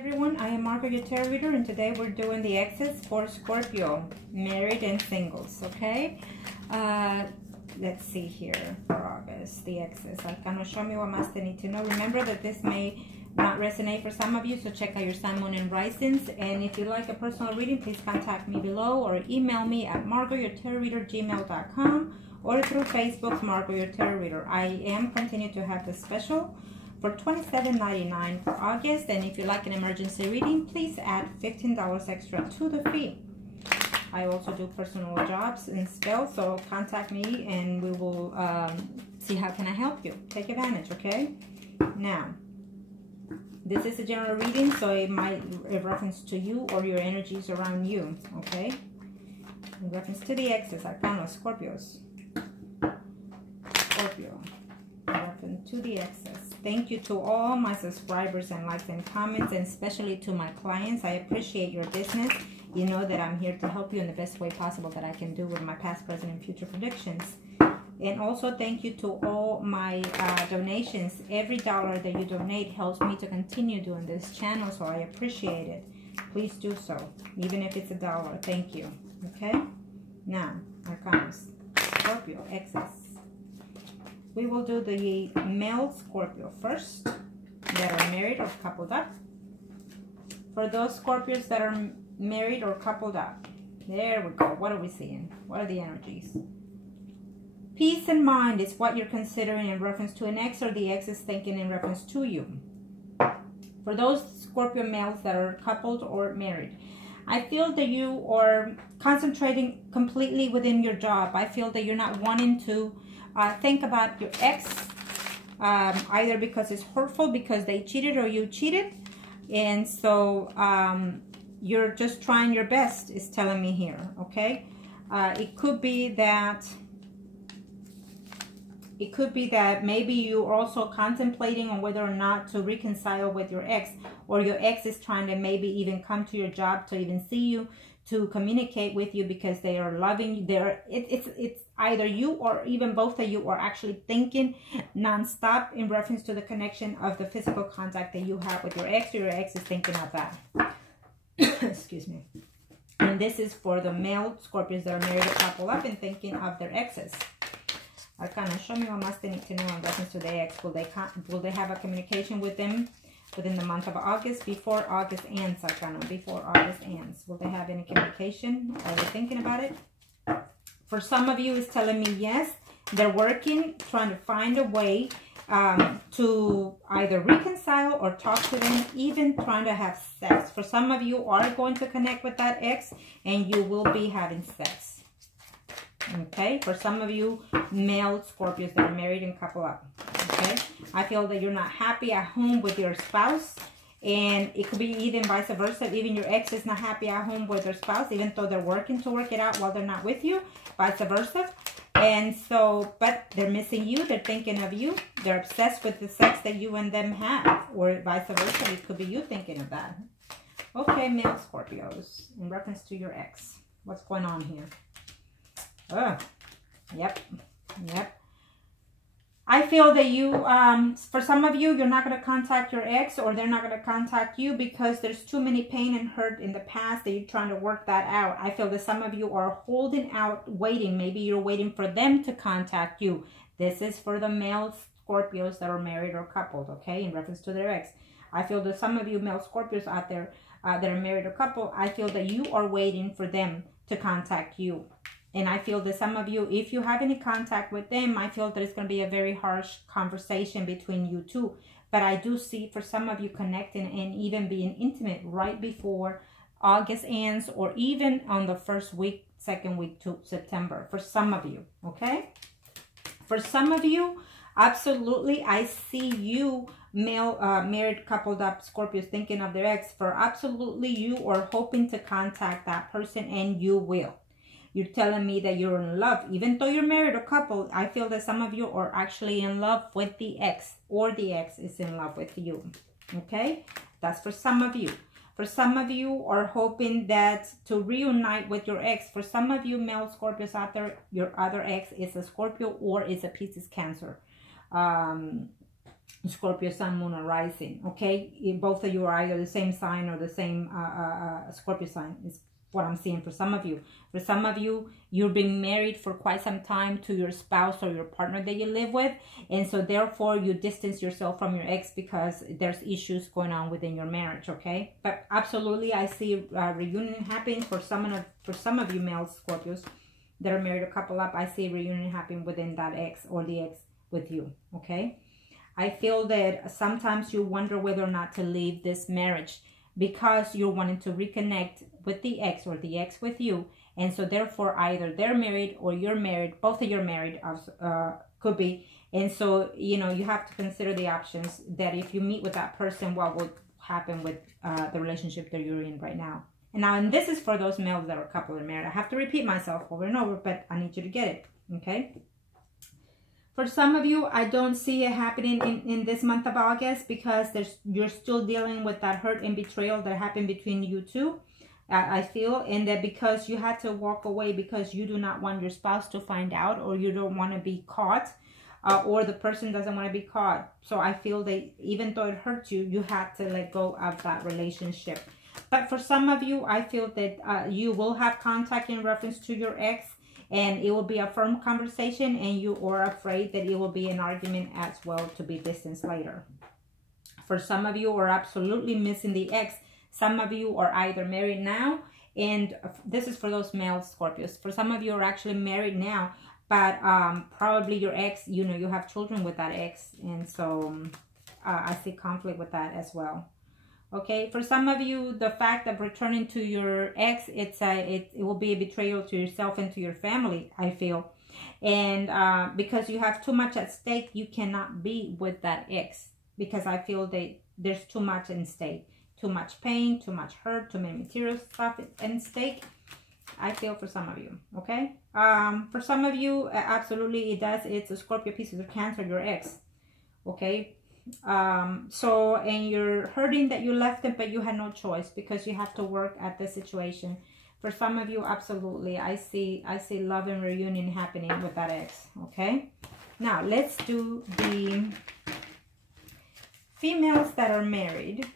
Everyone, I am Margo, your tarot reader, and today we're doing the exes for Scorpio, married and singles, okay? Let's see here for August, the exes. Arcano, show me what must they need to know. Remember that this may not resonate for some of you, so check out your sun, moon, and risings. And if you'd like a personal reading, please contact me below or email me at margourtarotreader@gmail.com or through Facebook's Margo, your tarot reader. I am continuing to have the special for $27.99 for August, and if you like an emergency reading, please add $15 extra to the fee. I also do personal jobs and spells, so contact me and we will see how can I help you. Take advantage, okay? Now, this is a general reading, so it might reference to you or your energies around you, okay? In reference to the exes, Arcano, Scorpios. Scorpio. In reference to the exes. Thank you to all my subscribers and likes and comments, and especially to my clients. I appreciate your business. You know that I'm here to help you in the best way possible that I can do with my past, present, and future predictions. And also thank you to all my donations. Every dollar that you donate helps me to continue doing this channel, so I appreciate it. Please do so, even if it's $1. Thank you. Okay? Now, Arcanos, Scorpio, exes. We will do the male Scorpio first, that are married or coupled up. For those Scorpios that are married or coupled up, there we go. What are we seeing? What are the energies? Peace and mind is what you're considering in reference to an ex, or the ex is thinking in reference to you. For those Scorpio males that are coupled or married, I feel that you are concentrating completely within your job. I feel that you're not wanting to think about your ex, either because it's hurtful, because they cheated or you cheated. And so you're just trying your best, is telling me here, okay? It could be that maybe you're also contemplating on whether or not to reconcile with your ex, or your ex is trying to maybe even come to your job to even see you, to communicate with you because they are loving you. It's either you or even both of you are actually thinking nonstop in reference to the connection of the physical contact that you have with your ex, or your ex is thinking of that. Excuse me. And this is for the male Scorpios that are married or couple up and thinking of their exes. Arcana, show me what must they need to know in reference to their ex. Will they have a communication with them within the month of August, before August ends? Arcana, before August ends, will they have any communication? Are they thinking about it? For some of you, it's telling me yes, they're working, trying to find a way to either reconcile or talk to them, even trying to have sex. For some of you are going to connect with that ex and you will be having sex. Okay, for some of you male Scorpios that are married and couple up, okay, I feel that you're not happy at home with your spouse, and it could be even vice versa. Even your ex is not happy at home with their spouse, even though they're working to work it out while they're not with you, vice versa. And so, but they're missing you, they're thinking of you, they're obsessed with the sex that you and them have, or vice versa. It could be you thinking of that. Okay, male Scorpios, in reference to your ex, what's going on here? Oh, yep. I feel that you, for some of you, you're not going to contact your ex, or they're not going to contact you because there's too many pain and hurt in the past that you're trying to work that out. I feel that some of you are holding out, waiting. Maybe you're waiting for them to contact you. This is for the male Scorpios that are married or coupled, okay, in reference to their ex. I feel that some of you male Scorpios out there that are married or coupled, I feel that you are waiting for them to contact you. And I feel that some of you, if you have any contact with them, I feel that it's going to be a very harsh conversation between you two. But I do see for some of you connecting and even being intimate right before August ends, or even on the first week, second week to September. For some of you, okay? For some of you, absolutely, I see you male married coupled up Scorpios thinking of their ex. For absolutely, you are hoping to contact that person, and you will. You're telling me that you're in love. Even though you're married or coupled, I feel that some of you are actually in love with the ex, or the ex is in love with you. Okay? That's for some of you. For some of you are hoping that to reunite with your ex. For some of you male Scorpios out there, your other ex is a Scorpio or is a Pisces Cancer. Scorpio, Sun, Moon, or Rising, okay? Both of you are either the same sign or the same Scorpio sign is what I'm seeing for some of you. For some of you, you've been married for quite some time to your spouse or your partner that you live with, and so therefore you distance yourself from your ex because there's issues going on within your marriage, okay? But absolutely, I see a reunion happening for some of you male Scorpios that are married or couple up. I see a reunion happening within that ex or the ex with you, okay? I feel that sometimes you wonder whether or not to leave this marriage because you're wanting to reconnect with the ex or the ex with you. And so therefore either they're married or you're married, both of you are married, could be. And so, you know, you have to consider the options that if you meet with that person, what would happen with the relationship that you're in right now. And this is for those males that are couple and married. I have to repeat myself over and over, but I need you to get it, okay? For some of you, I don't see it happening in this month of August because you're still dealing with that hurt and betrayal that happened between you two, I feel. And that because you had to walk away because you do not want your spouse to find out, or you don't want to be caught, or the person doesn't want to be caught. So I feel that even though it hurt you, you had to let go of that relationship. But for some of you, I feel that you will have contact in reference to your ex. And it will be a firm conversation, and you are afraid that it will be an argument as well to be distanced later. For some of you are absolutely missing the ex. Some of you are either married now, and this is for those male Scorpios. For some of you are actually married now, but probably your ex, you know, you have children with that ex. And so I see conflict with that as well. Okay, for some of you, the fact of returning to your ex, it will be a betrayal to yourself and to your family, I feel. And because you have too much at stake, you cannot be with that ex. Because I feel that there's too much in stake. Too much pain, too much hurt, too many material stuff in stake. I feel for some of you, okay? For some of you, absolutely it does. It's a Scorpio, Pisces, or Cancer, your ex, okay? And you're hurting that you left it, but you had no choice because you have to work at the situation. For some of you, absolutely, I see love and reunion happening with that ex, okay? Now, let's do the females that are married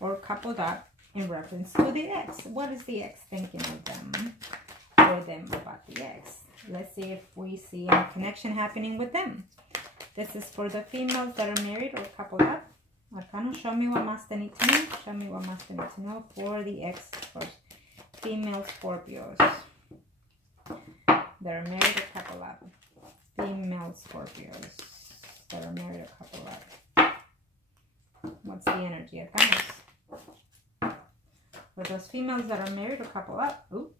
or coupled up in reference to the ex. What is the ex thinking of them or them about the ex? Let's see if we see any connection happening with them. This is for the females that are married or coupled up. Arcana, show me what must they need to know. Show me what must they need to know for the ex first. Female Scorpios that are married or coupled up. Female Scorpios that are married or coupled up. What's the energy, Arcanas? For those females that are married or coupled up. Ooh.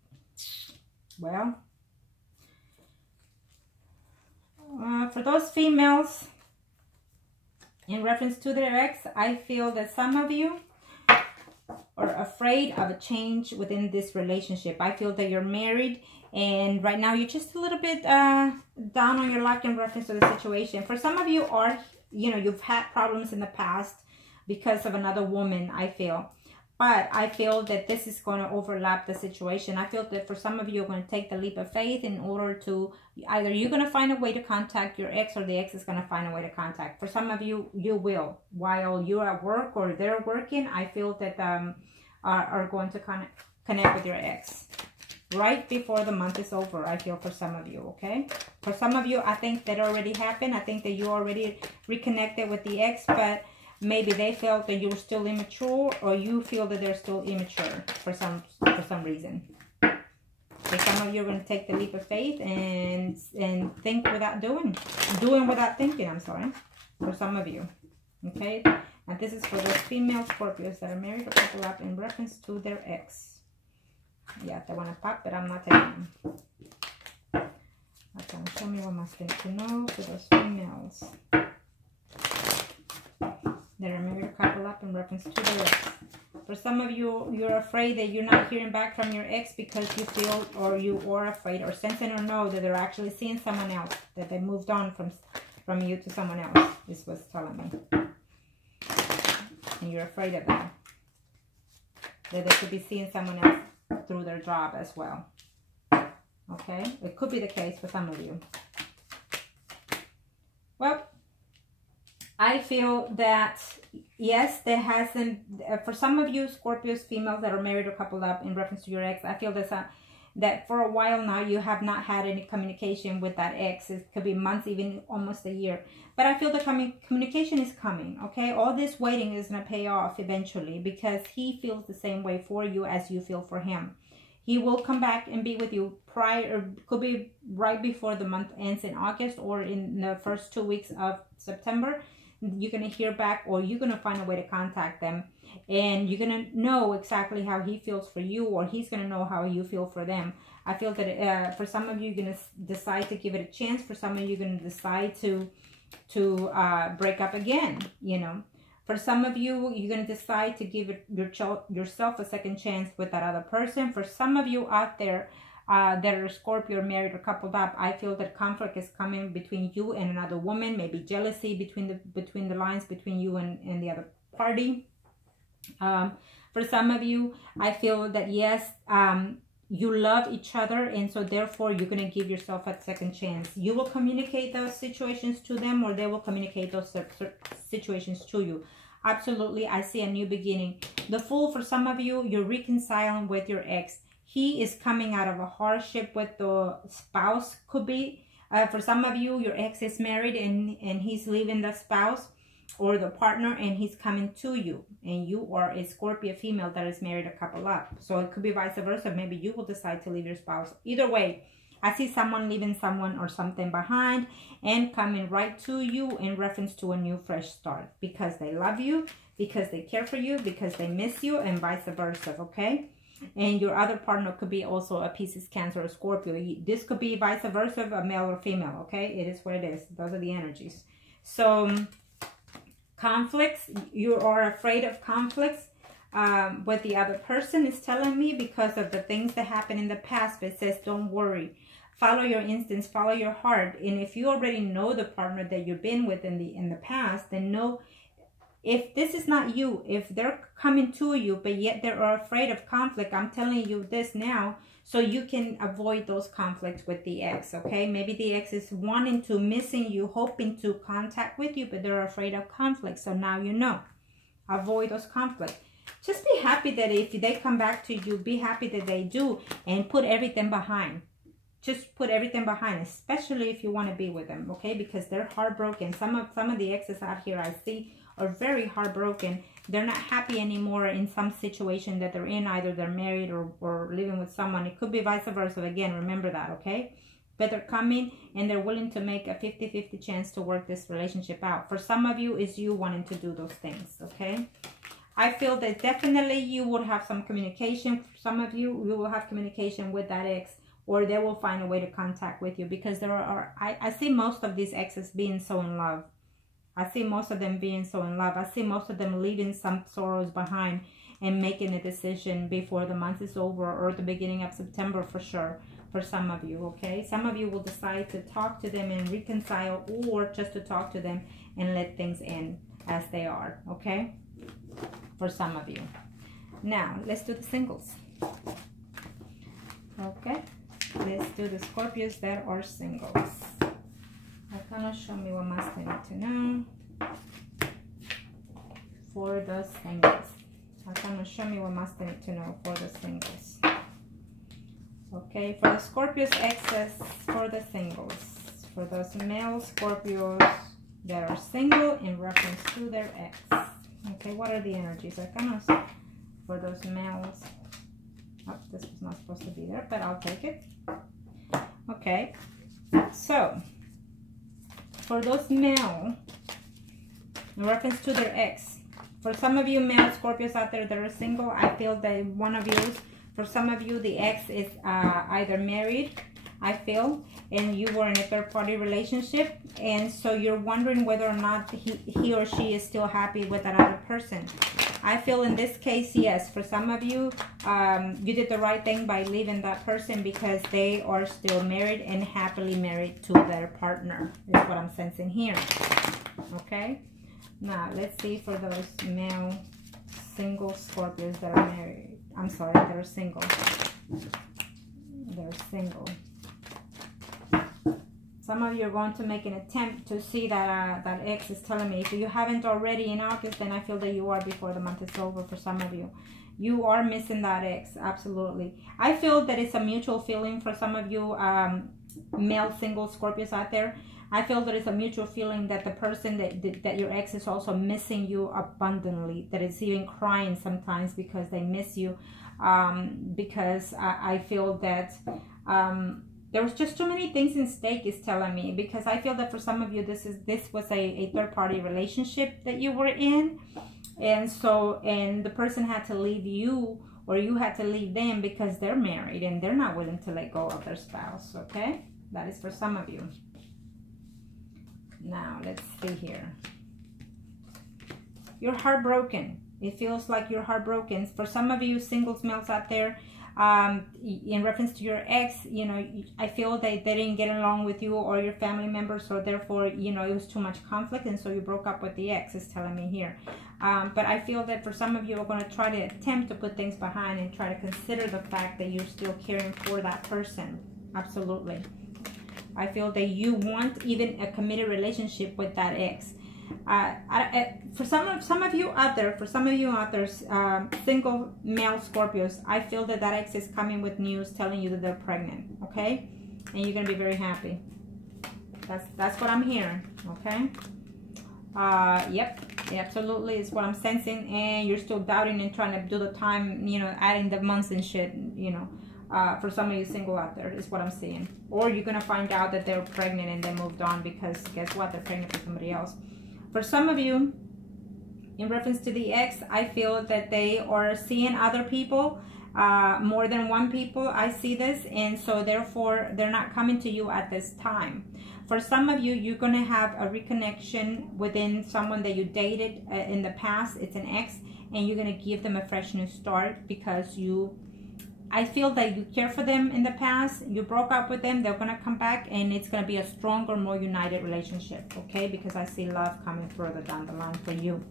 Well, for those females, in reference to their ex, I feel that some of you are afraid of a change within this relationship. I feel that you're married and right now you're just a little bit down on your luck in reference to the situation. For some of you are, you know, you've had problems in the past because of another woman, I feel. But I feel that this is going to overlap the situation. I feel that for some of you are going to take the leap of faith in order to, either you're going to find a way to contact your ex or the ex is going to find a way to contact. For some of you, you will. While you're at work or they're working, I feel that are going to connect with your ex. Right before the month is over, I feel for some of you, okay? For some of you, I think that already happened. I think that you already reconnected with the ex, but maybe they felt that you were still immature, or you feel that they're still immature for some reason. For some of you are going to take the leap of faith and think without doing without thinking. I'm sorry. For some of you, okay. And this is for those female Scorpios that are married or coupled up in reference to their ex. Yeah, they want to pop, but I'm not taking them. Okay, show me what must need to know for those females that are married or coupled up in reference to their ex. For some of you, you're afraid that you're not hearing back from your ex because you feel, or you are afraid or sensing or know that they're actually seeing someone else, that they moved on from you to someone else. This was telling me. And you're afraid of that. That they could be seeing someone else through their job as well. Okay? It could be the case for some of you. Well, I feel that, yes, there hasn't, for some of you Scorpios, females that are married or coupled up in reference to your ex, I feel that for a while now you have not had any communication with that ex. It could be months, even almost a year. But I feel the communication is coming, okay? All this waiting is going to pay off eventually, because he feels the same way for you as you feel for him. He will come back and be with you prior, could be right before the month ends in August, or in the first 2 weeks of September. You're going to hear back, or you're going to find a way to contact them, and you're going to know exactly how he feels for you, or he's going to know how you feel for them. I feel that for some of you, you're going to decide to give it a chance. For some of you, you're going to decide to break up again, you know. For some of you, you're going to decide to give yourself a second chance with that other person. For some of you out there that are Scorpio, married or coupled up, I feel that conflict is coming between you and another woman. Maybe jealousy between the lines between you and the other party. For some of you, I feel that, yes, you love each other, and so therefore you're going to give yourself a second chance. You will communicate those situations to them, or they will communicate those situations to you. Absolutely, I see a new beginning. The Fool, for some of you, you're reconciling with your ex. He is coming out of a hardship with the spouse, could be. For some of you, your ex is married and he's leaving the spouse or the partner, and he's coming to you, and you are a Scorpio female that is married or coupled up. So it could be vice versa. Maybe you will decide to leave your spouse. Either way, I see someone leaving someone or something behind and coming right to you in reference to a new fresh start, because they love you, because they care for you, because they miss you, and vice versa, okay? And your other partner could be also a Pisces, Cancer, or Scorpio. This could be vice versa, a male or female, okay? It is what it is. Those are the energies. So conflicts, you are afraid of conflicts with the other person, is telling me, because of the things that happened in the past. But it says, don't worry. Follow your instincts, follow your heart. And if you already know the partner that you've been with in the past, then know, if this is not you, if they're coming to you, but yet they are afraid of conflict, I'm telling you this now, so you can avoid those conflicts with the ex, okay? Maybe the ex is missing you, hoping to contact with you, but they're afraid of conflict. So now you know. Avoid those conflicts. Just be happy that if they come back to you, be happy that they do, and put everything behind. Just put everything behind, especially if you want to be with them, okay? Because they're heartbroken. Some of the exes out here I see are very heartbroken. They're not happy anymore in some situation that they're in. Either they're married or living with someone. It could be vice versa. Again, remember that, okay? But they're coming and they're willing to make a 50-50 chance to work this relationship out. For some of you, it's you wanting to do those things, okay? I feel that definitely you would have some communication. For some of you, you will have communication with that ex, or they will find a way to contact with you, because I see most of these exes being so in love. I see most of them being so in love. I see most of them leaving some sorrows behind and making a decision before the month is over, or at the beginning of September for sure, for some of you, okay? Some of you will decide to talk to them and reconcile, or just to talk to them and let things end as they are, okay? For some of you. Now, let's do the singles. Okay? Let's do the Scorpios that are singles. Arcana, show me what must I need to know for the singles. Arcana, show me what must I need to know for the singles. Okay, for the Scorpios exes, for the singles. For those male Scorpios that are single in reference to their ex. Okay, what are the energies? Arcana, for those males. Oh, this was not supposed to be there, but I'll take it. Okay, so for those male, in reference to their ex, for some of you male Scorpios out there that are single, I feel that one of you, for some of you, the ex is either married, I feel, and you were in a third-party relationship, and so you're wondering whether or not he or she is still happy with that other person. I feel in this case, yes. For some of you, you did the right thing by leaving that person, because they are still married and happily married to their partner, is what I'm sensing here. Okay? Now, let's see for those male single Scorpios that are married. I'm sorry, that are single. They're single. Some of you are going to make an attempt to see that that ex is telling me. If you haven't already in August, then I feel that you are before the month is over for some of you. You are missing that ex, absolutely. I feel that it's a mutual feeling for some of you male single Scorpios out there. I feel that it's a mutual feeling that the person that your ex is also missing you abundantly, that it's even crying sometimes because they miss you. Because I feel that there was just too many things in stake, is telling me, because I feel that for some of you this was a third-party relationship that you were in, and the person had to leave you, or you had to leave them because they're married and they're not willing to let go of their spouse. Okay, that is for some of you. Now let's see here. You're heartbroken. It feels like you're heartbroken. For some of you singles males out there, in reference to your ex, you know, I feel that they didn't get along with you or your family members, so therefore, you know, it was too much conflict, and so you broke up with the ex, is telling me here. But I feel that for some of you are going to try to attempt to put things behind and try to consider the fact that you're still caring for that person. Absolutely. I feel that you want even a committed relationship with that ex. For some of you out there, single male Scorpios, I feel that ex is coming with news telling you that they're pregnant, okay? And you're gonna be very happy. That's what I'm hearing, okay? Yep, absolutely is what I'm sensing. And you're still doubting and trying to do the time, you know, adding the months and shit, you know. For some of you single out there is what I'm seeing. Or you're gonna find out that they're pregnant and they moved on because guess what? They're pregnant with somebody else. For some of you, in reference to the ex, I feel that they are seeing other people, more than one people. I see this, and so therefore they're not coming to you at this time. For some of you, you're going to have a reconnection within someone that you dated in the past. It's an ex, and you're going to give them a fresh new start because I feel that you care for them in the past. You broke up with them. They're going to come back, and it's going to be a stronger, more united relationship, okay? Because I see love coming further down the line for you.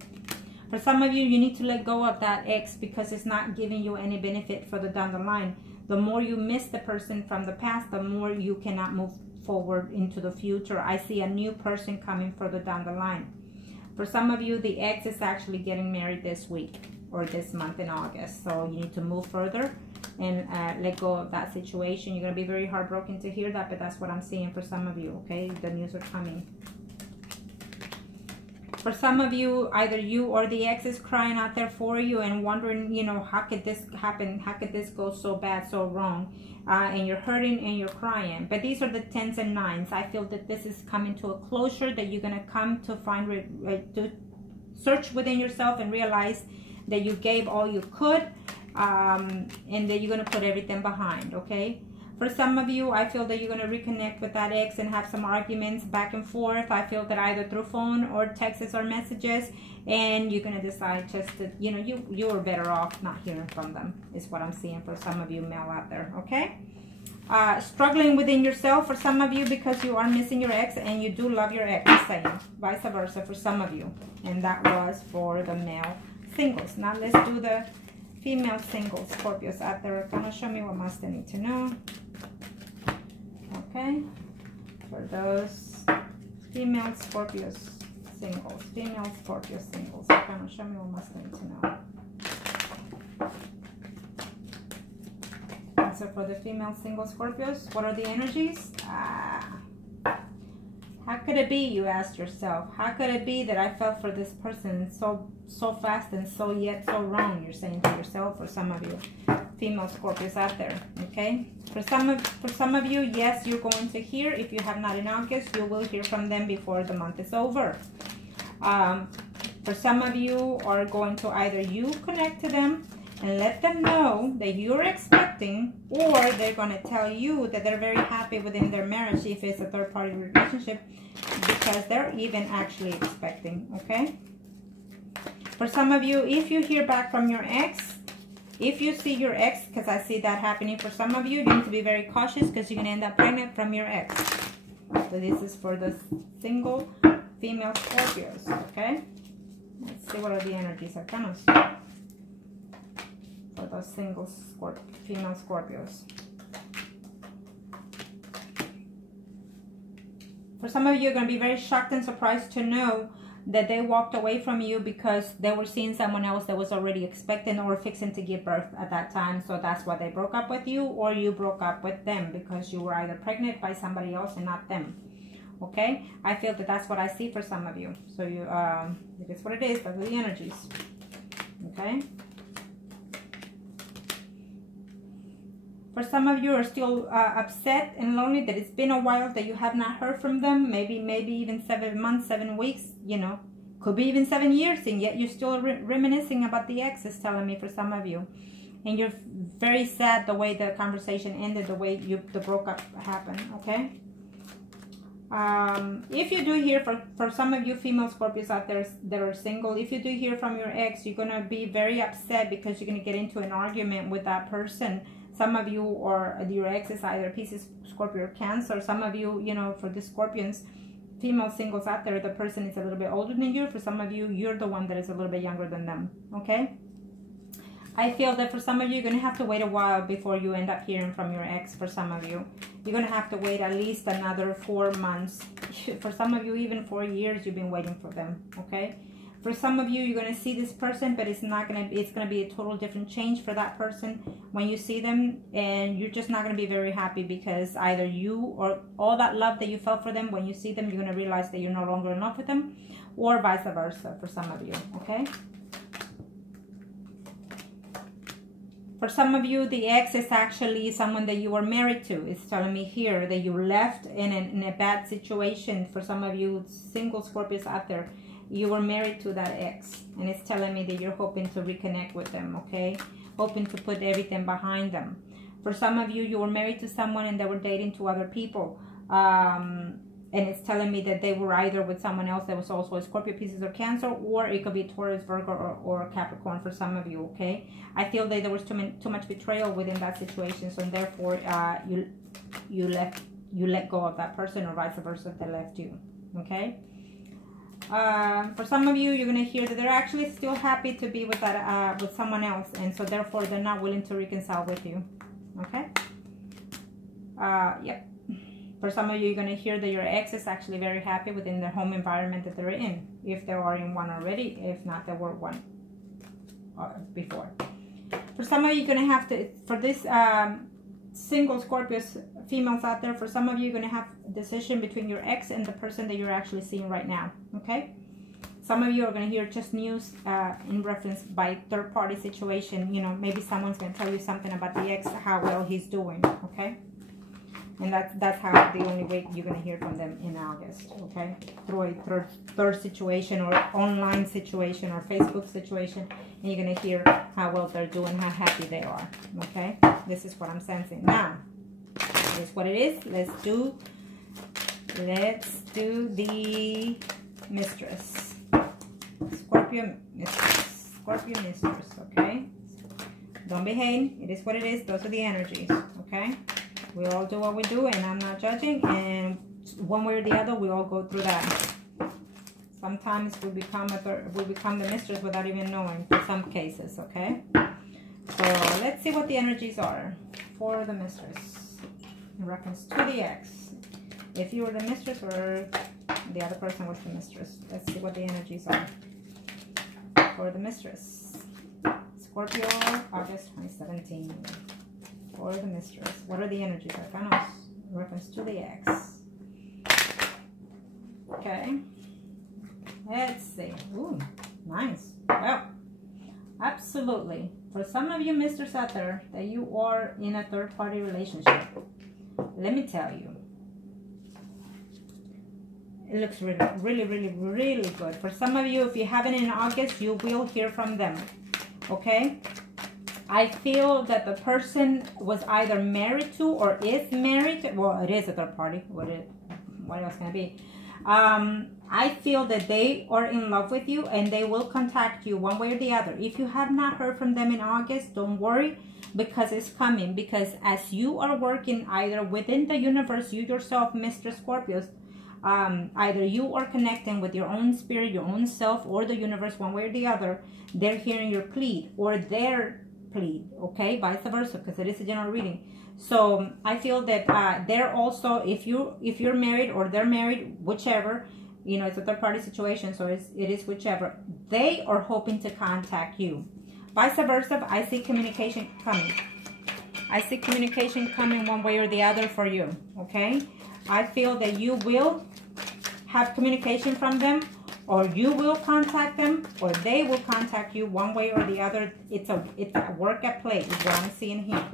For some of you, you need to let go of that ex because it's not giving you any benefit further down the line. The more you miss the person from the past, the more you cannot move forward into the future. I see a new person coming further down the line. For some of you, the ex is actually getting married this week or this month in August. So you need to move further and let go of that situation. You're going to be very heartbroken to hear that, but that's what I'm seeing for some of you, okay? The news are coming. For some of you, either you or the ex is crying out there for you and wondering, you know, how could this happen? How could this go so bad, so wrong? And you're hurting and you're crying. But these are the 10s and 9s. I feel that this is coming to a closure, that you're going to come to find, to search within yourself and realize that you gave all you could, and that you're going to put everything behind, okay? For some of you, I feel that you're going to reconnect with that ex and have some arguments back and forth. I feel that either through phone or texts or messages, and you're going to decide just to, you know, you were better off not hearing from them, is what I'm seeing for some of you male out there, okay? Struggling within yourself for some of you because you are missing your ex and you do love your ex, same. Vice versa for some of you. And that was for the male singles. Now let's do the female singles, Scorpios out there. Gonna show me what must they need to know. Okay, for those female Scorpios singles, female Scorpio singles, gonna show me what must they need to know. And so for the female single Scorpios, what are the energies? How could it be, you asked yourself? How could it be that I fell for this person so fast and so yet so wrong? You're saying to yourself, or some of you female Scorpios out there, okay? For some of you, yes, you're going to hear. If you have not in August, you will hear from them before the month is over. For some of you are going to either you connect to them and let them know that you're expecting, or they're going to tell you that they're very happy within their marriage if it's a third-party relationship, because they're even actually expecting, okay? For some of you, if you hear back from your ex, if you see your ex, because I see that happening for some of you, you need to be very cautious because you're going to end up pregnant from your ex. So this is for the single female Scorpios, okay? Let's see what are the energies of Venus for those single female Scorpios. For some of you, you're going to be very shocked and surprised to know that they walked away from you because they were seeing someone else that was already expecting or fixing to give birth at that time. So that's why they broke up with you, or you broke up with them because you were either pregnant by somebody else and not them. Okay, I feel that that's what I see for some of you. So you, it is what it is. Those are the energies. Okay. For some of you are still upset and lonely that it's been a while that you have not heard from them. Maybe even 7 months, 7 weeks, you know, could be even 7 years, and yet you're still reminiscing about the ex, is telling me for some of you. And you're very sad the way the conversation ended, the way the breakup happened. Okay. If you do hear for some of you female Scorpios out there that are single, if you do hear from your ex, you're going to be very upset because you're going to get into an argument with that person. Some of you, or your ex is either Pisces, Scorpio, or Cancer. Some of you, you know, for the Scorpions, female singles out there, the person is a little bit older than you. For some of you, you're the one that is a little bit younger than them. Okay. I feel that for some of you, you're going to have to wait a while before you end up hearing from your ex. For some of you, you're going to have to wait at least another 4 months. For some of you, even 4 years, you've been waiting for them. Okay. For some of you, you're going to see this person, but it's going to be a total different change for that person when you see them, and you're just not going to be very happy because either you or all that love that you felt for them, when you see them, you're going to realize that you're no longer in love with them, or vice versa for some of you. Okay. For some of you, the ex is actually someone that you were married to. It's telling me here that you left in a bad situation. For some of you single Scorpios out there, you were married to that ex. And it's telling me that you're hoping to reconnect with them, okay? Hoping to put everything behind them. For some of you, you were married to someone and they were dating two other people. And it's telling me that they were either with someone else that was also a Scorpio, Pisces, or Cancer, or it could be Taurus, Virgo, or Capricorn for some of you, okay? I feel that there was too much betrayal within that situation, so therefore you let go of that person, or vice versa, they left you, okay? For some of you, you're going to hear that they're actually still happy to be with that with someone else, and so therefore they're not willing to reconcile with you, okay? Yep. For some of you, you're going to hear that your ex is actually very happy within the home environment that they're in. If they are in one already, if not, they were one before. For some of you, you're going to have to, for this single Scorpios females out there, for some of you, you're going to have a decision between your ex and the person that you're actually seeing right now, okay? Some of you are going to hear just news in reference by third-party situation. You know, maybe someone's going to tell you something about the ex, how well he's doing, okay? And that's how the only way you're going to hear from them in August, okay? Through a third situation, or online situation, or Facebook situation. And you're going to hear how well they're doing, how happy they are, okay? This is what I'm sensing. Now, this is what it is. Let's do the mistress. Scorpio mistress. Scorpio mistress, okay? Don't be hating. It is what it is. Those are the energies, okay? We all do what we do, and I'm not judging, and one way or the other, we all go through that. Sometimes we become the mistress without even knowing, for some cases, okay? So let's see what the energies are for the mistress in reference to the ex. If you were the mistress or the other person was the mistress. Let's see what the energies are for the mistress. Scorpio, August 2017. For the mistress. What are the energies? Arcanos in reference to the ex. Okay. Let's see. Ooh, nice. Well, absolutely. For some of you misters out there that you are in a third-party relationship, let me tell you, it looks really good. For some of you, if you haven't in August, you will hear from them. Okay? I feel that the person was either married to or is married. Well, it is a third party. What else can it be? I feel that they are in love with you and they will contact you one way or the other. If you have not heard from them in August, don't worry, because it's coming. Because as you are working either within the universe, you yourself, Mr. Scorpios, either you are connecting with your own spirit, your own self, or the universe one way or the other, they're hearing your plea, or they're plead, okay? Vice versa, because it is a general reading. So I feel that they're also, if you're married or they're married, whichever, you know, it's a third party situation, so it is whichever, they are hoping to contact you. Vice versa, I see communication coming. I see communication coming one way or the other for you, okay? I feel that you will have communication from them, or you will contact them, or they will contact you one way or the other. It's a work at play is what I'm seeing here.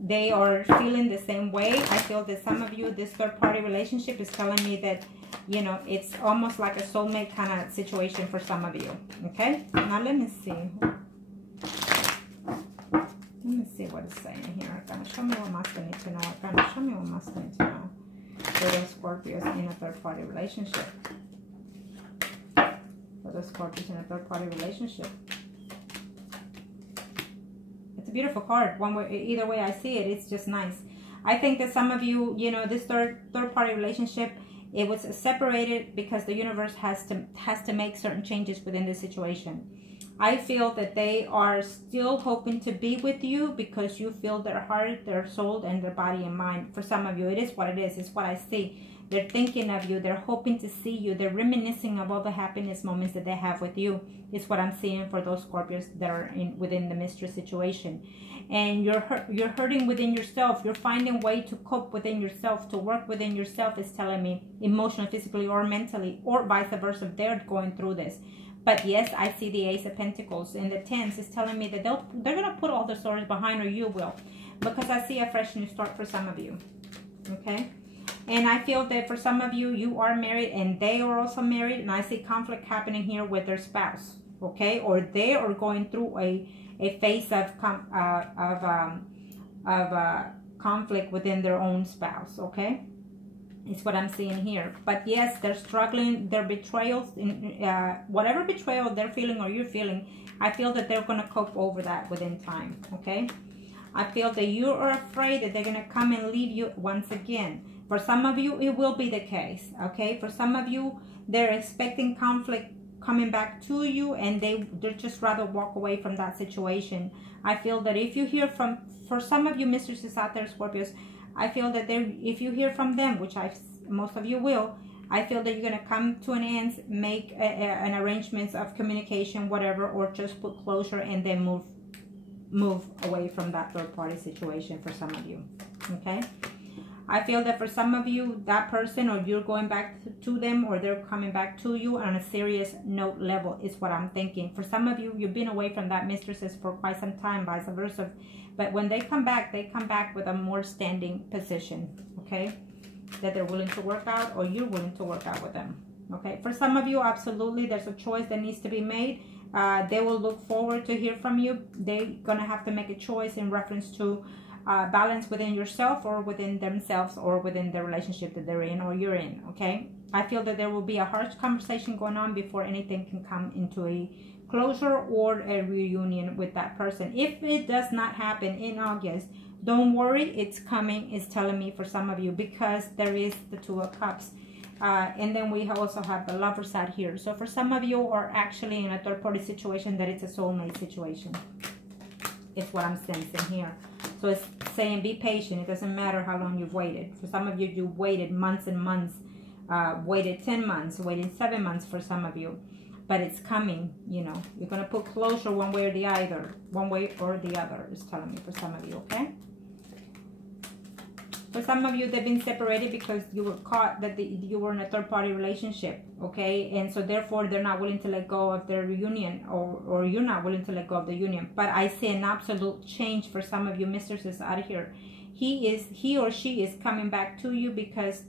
They are feeling the same way. I feel that some of you, this third party relationship is telling me that, you know, it's almost like a soulmate kind of situation for some of you, okay? Now let me see. Let me see what it's saying here. Show me what Master needs to know. Show me what Master needs to know. For those Scorpios in a third party relationship. For those Scorpios in a third party relationship. It's a beautiful card. One way, either way I see it, it's just nice. I think that some of you, you know, this third party relationship, it was separated because the universe has to make certain changes within the situation. I feel that they are still hoping to be with you because you feel their heart, their soul, and their body and mind. For some of you, it is what it is. It's what I see. They're thinking of you. They're hoping to see you. They're reminiscing of all the happiness moments that they have with you. It's what I'm seeing for those Scorpios that are within the mistress situation. And you're hurting within yourself. You're finding a way to cope within yourself, to work within yourself, is telling me, emotionally, physically, or mentally, or vice versa. They're going through this. But yes, I see the Ace of Pentacles, and the Tens is telling me that they're going to put all the stories behind, or you will. Because I see a fresh new start for some of you. Okay? And I feel that for some of you, you are married and they are also married. And I see conflict happening here with their spouse. Okay? Or they are going through a phase of conflict within their own spouse. Okay? It's what I'm seeing here. But yes, they're struggling. Their betrayals, whatever betrayal they're feeling or you're feeling, I feel that they're going to cope over that within time. Okay? I feel that you are afraid that they're going to come and leave you once again. For some of you, it will be the case. Okay? For some of you, they're expecting conflict coming back to you, and they'd just rather walk away from that situation. I feel that if you hear from, for some of you mistresses out there, Scorpios, I feel that if you hear from them, which most of you will, I feel that you're going to come to an end, make an arrangements of communication, whatever, or just put closure and then move away from that third party situation for some of you. Okay? I feel that for some of you, that person, or you're going back to them, or they're coming back to you on a serious note level is what I'm thinking. For some of you, you've been away from that mistresses for quite some time, vice versa. But when they come back with a more standing position, okay? That they're willing to work out, or you're willing to work out with them, okay? For some of you, absolutely, there's a choice that needs to be made. They will look forward to hear from you. They're going to have to make a choice in reference to balance within yourself, or within themselves, or within the relationship that they're in or you're in, okay? I feel that there will be a harsh conversation going on before anything can come into a closure or a reunion with that person. If it does not happen in August, don't worry, it's coming, it's telling me for some of you, because there is the Two of Cups. And then we also have the Lover's side here. So for some of you are actually in a third party situation that it's a soulmate situation. It's what I'm sensing here. So it's saying be patient. It doesn't matter how long you've waited. For some of you, you waited months and months. Waited 10 months, waited 7 months for some of you. But it's coming, you know. You're going to put closure one way or the other. One way or the other is telling me for some of you, okay? For some of you, they've been separated because you were caught that you were in a third-party relationship, okay? And so therefore, they're not willing to let go of their reunion, or you're not willing to let go of the union. But I see an absolute change for some of you mistresses out here. He or she is coming back to you because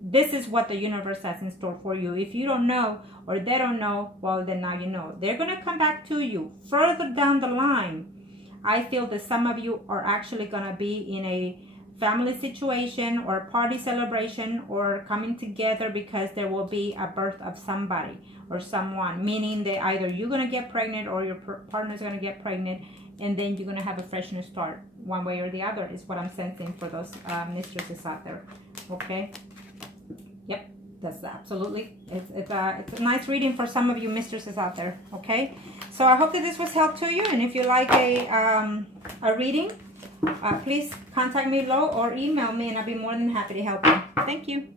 this is what the universe has in store for you. If you don't know, or they don't know, well, then now you know. They're going to come back to you further down the line. I feel that some of you are actually going to be in a family situation or a party celebration, or coming together because there will be a birth of somebody or someone, meaning that either you're going to get pregnant or your partner's going to get pregnant, and then you're going to have a fresh new start one way or the other is what I'm sensing for those mistresses out there. Okay? Yep. That's absolutely, it's a nice reading for some of you mistresses out there, okay? So I hope that this was help to you, and if you like a reading, please contact me below or email me, and I'll be more than happy to help you. Thank you.